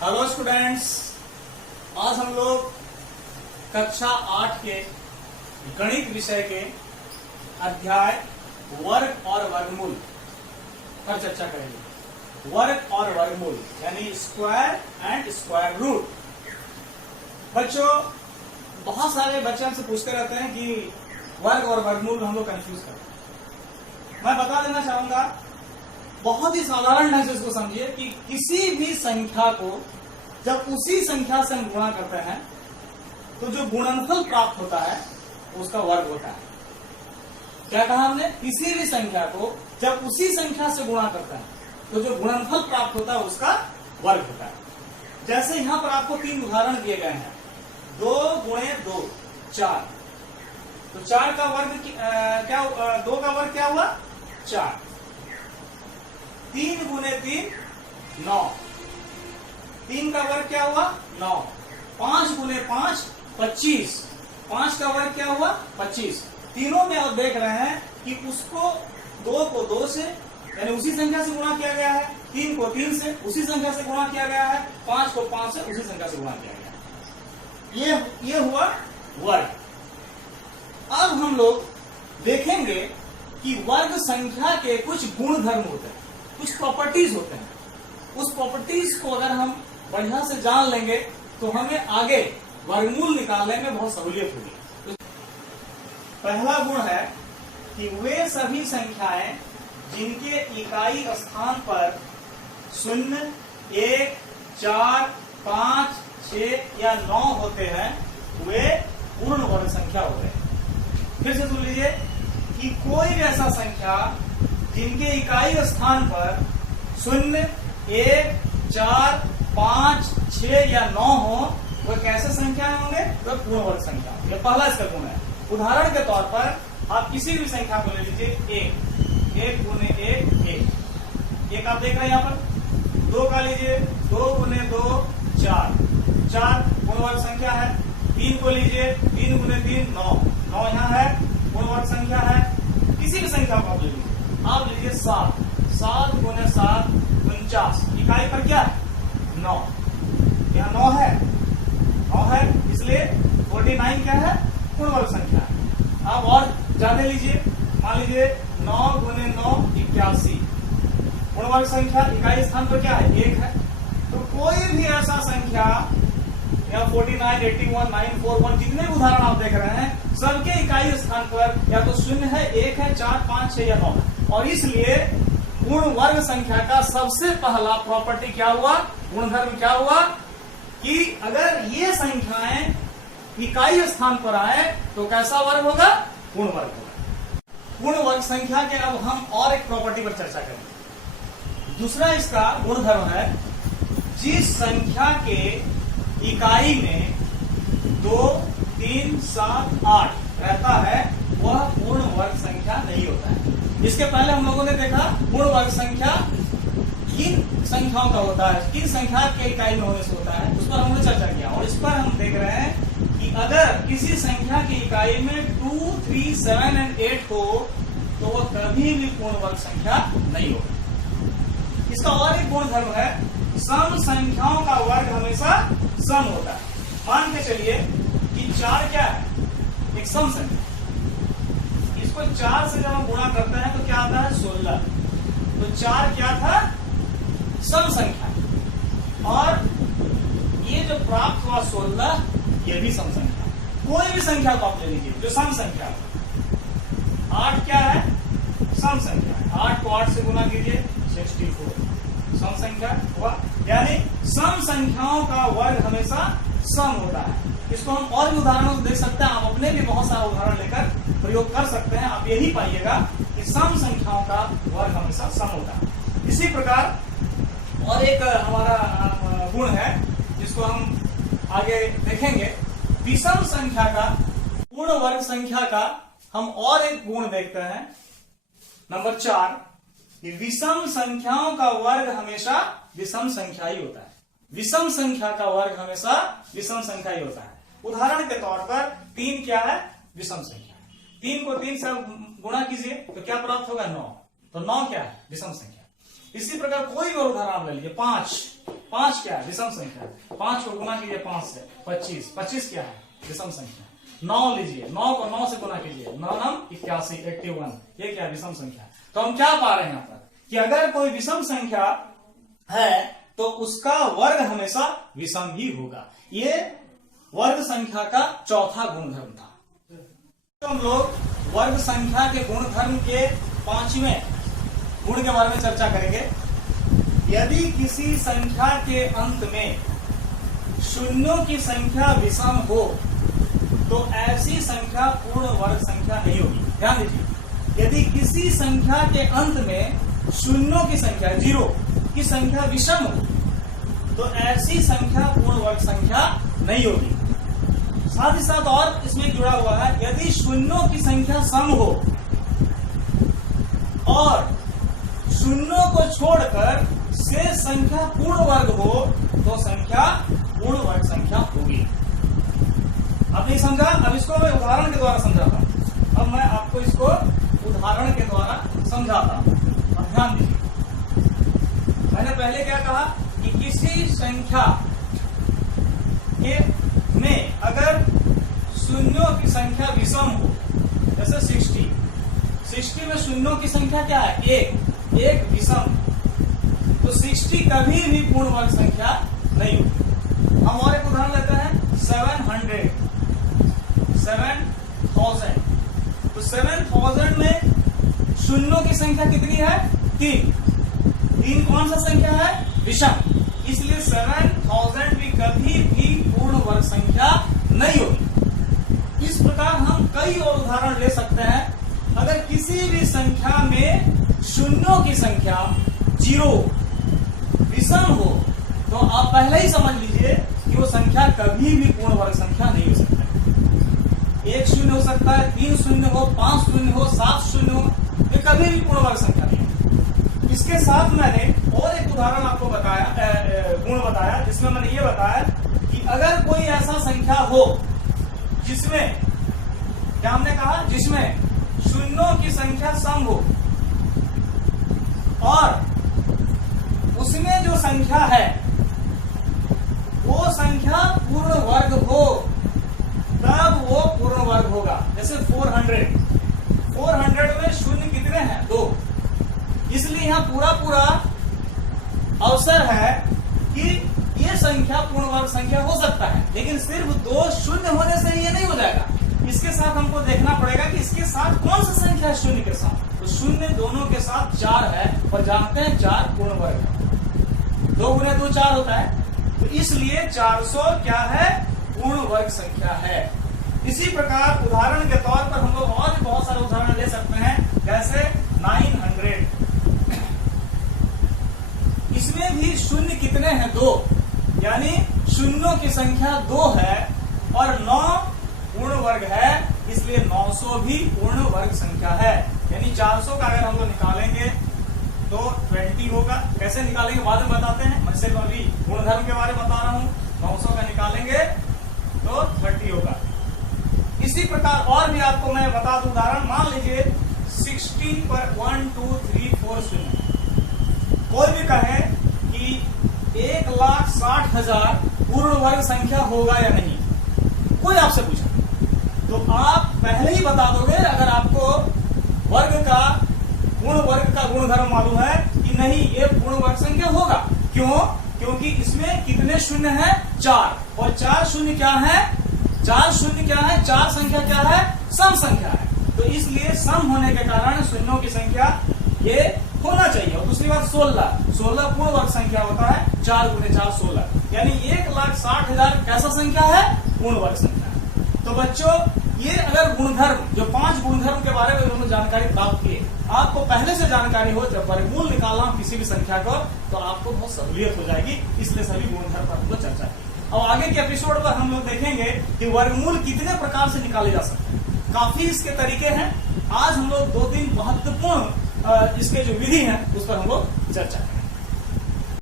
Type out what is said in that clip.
Hello students, आज हम लोग कक्षा 8 के गणित विषय के अध्याय वर्ग और वर्गमूल पर चर्चा करेंगे। वर्ग और वर्गमूल यानी स्क्वायर एंड स्क्वायर रूट। बच्चों, बहुत सारे बच्चे हमसे पूछते रहते हैं कि वर्ग और वर्गमूल हम लोग कंफ्यूज करते हैं। मैं बता देना चाहूंगा, बहुत ही साधारण ढंग से इसको समझिए कि किसी भी संख्या को जब उसी संख्या से हम गुणा करते हैं तो जो गुणनफल प्राप्त होता है उसका वर्ग होता है। क्या कहा हमने? किसी भी संख्या को जब उसी संख्या से गुणा करते हैं तो जो गुणनफल प्राप्त होता है उसका वर्ग होता है। जैसे यहां पर आपको 3 उदाहरण दिए गए हैं। 2 गुणे 2 4। तो 4 का वर्ग क्या 2 का वर्ग क्या हुआ? 4। 3 गुणे 3 9। 3 का वर्ग क्या हुआ? 9। 5 गुणे 5 25। 5 का वर्ग क्या हुआ? 25। तीनों में आप देख रहे हैं कि उसको 2 को 2 से यानी उसी संख्या से गुणा किया गया है, 3 को 3 से उसी संख्या से गुणा किया गया है, 5 को 5 से उसी संख्या से गुणा किया गया है। ये हुआ वर्ग। अब हम लोग देखेंगे कि वर्ग संख्या के कुछ गुणधर्म होते हैं, कुछ प्रॉपर्टीज होते हैं। उस प्रॉपर्टीज को अगर हम बढ़िया से जान लेंगे तो हमें आगे वर्गमूल निकालने में बहुत सहूलियत होगी। पहला गुण है कि वे सभी संख्याएं जिनके इकाई स्थान पर 0, 1, 4, 5, 6 या 9 होते हैं वे पूर्ण वर्ग संख्या होते हैं। फिर से सुन लीजिए कि कोई भी ऐसा संख्या जिनके इकाई स्थान पर 0, 1, 4, 5, 6 या 9 हो वह कैसे संख्याएं होंगे? वह पूर्ण वर्ग संख्या। यह पहला इसका गुण है। उदाहरण के तौर पर आप किसी भी संख्या को ले लीजिए। 1 गुणे 1 1 आप देख रहे हैं यहाँ पर। 2 का लीजिए, 2 गुणे 2 4 4 पूर्ण वर्ग संख्या है। 3 को लीजिए, 3 गुणे 3 9 9 यहाँ है, पूर्ण वर्ग संख्या है। किसी भी संख्या को आप ले लीजिए। आप लीजिए 7 7 गुणे 7 49। इकाई पर क्या? 9। यहाँ 9 है, 9 है, इसलिए 49 क्या है? पूर्ण वर्ग संख्या है। आप और ज्यादा लीजिए, मान लीजिए 9 गुणे 9 81। पूर्ण वर्ग संख्या इकाई स्थान पर क्या है? 1 है। तो कोई भी ऐसा संख्या या 49, 81, 941 जितने भी उदाहरण आप देख रहे हैं सबके इकाई स्थान पर या तो 0 है, 1 है, 4, 5, 6 या 9 है। और इसलिए पूर्ण वर्ग संख्या का सबसे पहला प्रॉपर्टी क्या हुआ? गुणधर्म क्या हुआ कि अगर ये संख्याएं इकाई स्थान पर आए तो कैसा वर्ग होगा? पूर्ण वर्ग होगा। पूर्ण वर्ग संख्या के अब हम और एक प्रॉपर्टी पर चर्चा करेंगे। दूसरा इसका गुणधर्म है, जिस संख्या के इकाई में 2, 3, 7, 8 रहता है वह पूर्ण वर्ग संख्या नहीं होता है। इसके पहले हम लोगों ने देखा पूर्ण वर्ग संख्या किन संख्याओं का होता है, किन संख्या के इकाई में होने से होता है, उस पर हमने चर्चा किया। और इस पर हम देख रहे हैं कि अगर किसी संख्या की इकाई में 2, 3, 7 और 8 हो तो वह कभी भी पूर्ण वर्ग संख्या नहीं होगा। इसका और एक गुणधर्म है, सम संख्याओं का वर्ग हमेशा सम होता है। मान के चलिए कि 4 क्या है? एक सम संख्या। इसको 4 से जब हम गुणा करते हैं तो क्या आता है? 16। तो 4 क्या था? सम संख्या। और ये जो प्राप्त हुआ 16 ये भी सम संख्या। कोई भी संख्या को आप ले लीजिए जो सम संख्या है। 8 क्या है? सम संख्या है। 8 को 8 से गुणा कीजिए, 64 सम संख्या हुआ। यानी सम संख्याओं का वर्ग हमेशा सम होता है। इसको हम और भी उदाहरणों से देख सकते हैं। आप अपने भी बहुत सारा उदाहरण लेकर प्रयोग कर सकते हैं। आप यही पाइएगा कि सम संख्याओं का वर्ग हमेशा सम होता है। इसी प्रकार और एक हमारा गुण है जिसको हम आगे देखेंगे। विषम संख्या का, पूर्ण वर्ग संख्या का हम और एक गुण देखते हैं। नंबर 4, विषम संख्याओं का वर्ग हमेशा विषम संख्या ही होता है। विषम संख्या का वर्ग हमेशा विषम संख्या ही होता है। उदाहरण के तौर पर 3 क्या है? विषम संख्या। 3 को 3 से गुणा कीजिए तो क्या प्राप्त होगा? 9। तो 9 क्या है? विषम संख्या। इसी प्रकार कोई भी उदाहरण आप ले लीजिए। 5 5 क्या है? विषम संख्या है। 5 को गुना कीजिए 5 से 25, 25 क्या है? विषम संख्या। 9 लीजिए, 9 को 9 से गुना कीजिए, 9 9 81, 81, ये क्या है? विषम संख्या। तो हम क्या पा रहे हैं यहाँ पर कि अगर कोई विषम संख्या है तो उसका वर्ग हमेशा विषम ही होगा। ये वर्ग संख्या का चौथा गुणधर्म था। तो हम लोग वर्ग संख्या के गुणधर्म के 5वें गुण के बारे में चर्चा करेंगे। यदि किसी संख्या के अंत में शून्यों की संख्या विषम हो तो ऐसी संख्या पूर्ण वर्ग संख्या नहीं होगी। ध्यान दीजिए, यदि किसी संख्या के अंत में शून्यों की संख्या, जीरो की संख्या विषम हो तो ऐसी संख्या पूर्ण वर्ग संख्या नहीं होगी। साथ ही साथ और इसमें जुड़ा हुआ है, यदि शून्यों की संख्या सम हो और शून्यों को छोड़कर शेष संख्या पूर्ण वर्ग हो तो संख्या पूर्ण वर्ग संख्या होगी। अब नहीं समझा? अब इसको मैं उदाहरण के द्वारा समझाता हूं। अब मैं आपको इसको उदाहरण के द्वारा समझाता हूं। अब ध्यान दीजिए, मैंने पहले क्या कहा कि किसी संख्या के में अगर शून्यों की संख्या विषम हो, जैसे 60 में शून्यों की संख्या क्या है? एक विषम, तो 60 कभी भी पूर्ण वर्ग संख्या नहीं होगी। हम और एक उदाहरण लेते हैं, 700, 7000। तो 7000 में शून्यों की संख्या कितनी है? 3 कौन सा संख्या है? विषम। इसलिए 7000 भी कभी भी पूर्ण वर्ग संख्या नहीं होगी। इस प्रकार हम कई और उदाहरण ले सकते हैं। अगर किसी भी संख्या में शून्यों की संख्या 0 विषम हो तो आप पहले ही समझ लीजिए कि वो संख्या कभी भी पूर्ण वर्ग संख्या नहीं हो सकता। 1 शून्य हो सकता है, 3 शून्य हो, 5 शून्य हो, 7 शून्य हो, ये कभी भी पूर्ण वर्ग संख्या नहीं है। इसके साथ मैंने और एक उदाहरण आपको बताया, गुण बताया, जिसमें मैंने ये बताया कि अगर कोई ऐसा संख्या हो जिसमें, क्या हमने कहा, जिसमें शून्यों की संख्या सम हो और उसमें जो संख्या है वो संख्या पूर्ण वर्ग हो, तब वो पूर्ण वर्ग होगा। जैसे 400 में शून्य कितने हैं? 2। इसलिए यहाँ पूरा अवसर है कि ये संख्या पूर्ण वर्ग संख्या हो सकता है, लेकिन सिर्फ 2 शून्य होने से ये नहीं हो जाएगा। इसके साथ हमको देखना पड़ेगा कि इसके साथ कौन सा संख्या है शून्य के साथ। तो शून्य दोनों के साथ 4 है और जानते हैं 4 पूर्ण वर्ग है। 2 गुने 2 4 होता है, तो इसलिए 400 क्या है? पूर्ण वर्ग संख्या है। इसी प्रकार उदाहरण के तौर पर हम लोग और भी बहुत सारे उदाहरण ले सकते हैं, जैसे 900। इसमें भी शून्य कितने हैं? 2, यानी शून्यों की संख्या 2 है और 9 पूर्ण वर्ग है, इसलिए 900 भी पूर्ण वर्ग संख्या है। यानी 400 का अगर हम लोग निकालेंगे तो 20 होगा। कैसे निकालेंगे बाद में बताते हैं, मैं सिर्फ अभी गुणधर्म के बारे में बता रहा हूं। 900 का निकालेंगे तो 30 होगा। इसी प्रकार और भी आपको मैं बता दूं उदाहरण। मान लीजिए 16 पर 1 2 3 4 शून्य। कोई भी कहे कि 1,60,000 पूर्ण वर्ग संख्या होगा या नहीं, कोई आपसे पूछा तो आप पहले ही बता दोगे अगर आपको वर्ग का गुणधर्म मालूम है कि नहीं ये पूर्ण वर्ग संख्या होगा। क्यों? क्योंकि इसमें कितने शून्य हैं? 4, और 4 शून्य क्या है? 4 शून्य क्या है? 4 संख्या क्या है? सम संख्या है। तो इसलिए सम होने के कारण शून्यों की संख्या ये होना चाहिए। और दूसरी बात 16 पूर्ण वर्ग संख्या होता है। 4 गुने 4 16, यानी 1,60,000 कैसा संख्या है? पूर्ण वर्ग संख्या है। तो बच्चों ये अगर गुणधर्म, जो 5 गुणधर्म के बारे में उन्होंने जानकारी प्राप्त की, आपको पहले से जानकारी हो, जब वर्गमूल निकालना हो किसी भी संख्या को तो आपको बहुत सहूलियत हो जाएगी। इसलिए सभी गुणधर्म पर हम लोग चर्चा की। और आगे के एपिसोड पर हम लोग देखेंगे कि वर्गमूल कितने प्रकार से निकाले जा सकते हैं। काफी इसके तरीके हैं। आज हम लोग 2-3 महत्वपूर्ण इसके जो विधि है उस पर हम लोग चर्चा